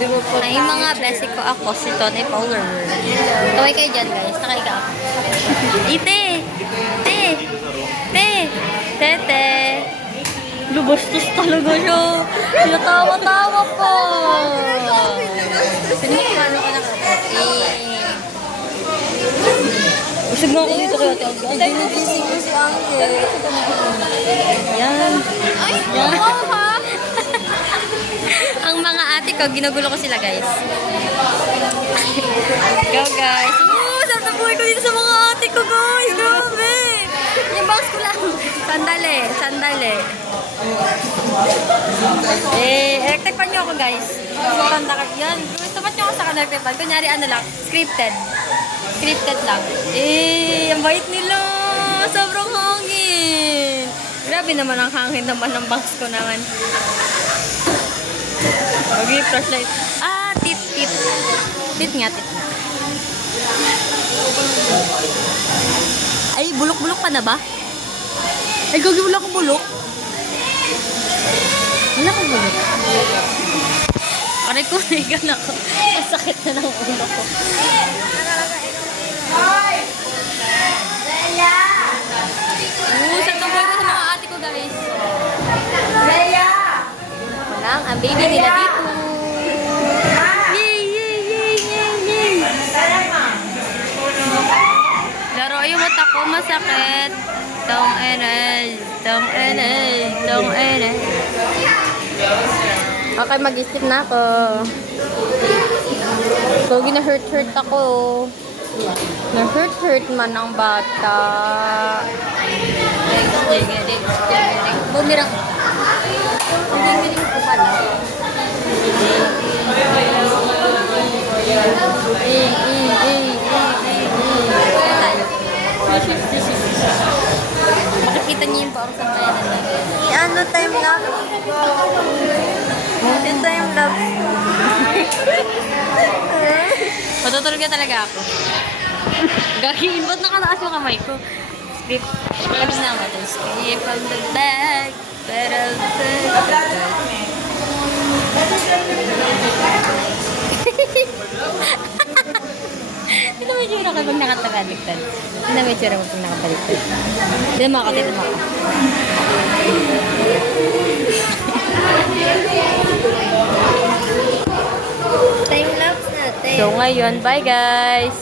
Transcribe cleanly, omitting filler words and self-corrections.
Ay, mga blessing ko ako, si Tony Fowler. Kaway kayo dyan, guys. Nakaiga ako. Ite! Te! Te! Tete! Lubastos talaga siya. Sinatawa-tawa ko. Sinimano ka na busog na ako dito kaya ate Agda. Hindi nagising ko si Angel. Yan. Yan. ha? Ang mga ate ko, ginugulo ko sila, guys. Go, guys. Sarap na buhay ko dito sa mga ate ko, guys. Grabe. Yung box ko lang. Sandali, sandali. Electric niyo ako, guys. Tanda ka yan. Tapat niyo ako sa electric fan. Kunyari, ano lang, scripted. Scripted lang. Ang bait nila. Sobrang hangin. Grabe naman ang hangin naman ng box ko naman. Okay, flashlight. Tit. Tit nga, tit nga. Ay, bulok-bulok pa na ba? Ay, gagi, wala akong bulok. Wala akong bulok. Aray ko, naigan ako. Ang sakit na ng ulo ko. Saan kamay ko sa mga ate ko, guys? Walang ang baby nila dito. Yay! Laro yung mata ko, masakit. Tong enay. Okay, mag-isip na ako. So, gina-hurt ako. Na-hurt man ang bata. Bumirang. Bumirang ko pala. Makikita niyo yung paong sambayanan natin. Ano time lapse? Yung time lapse. Matutulog na talaga ako. Gagawin, ba't nakataas yung kamay ko? Skip. Labs na ako. Skip from the back. Pero, hindi na may tsura kapag nakatabaligtad. Hindi na may tsura kapag nakatabaligtad. Hindi na makakatito mo ako. Time lapse natin. So ngayon, bye guys!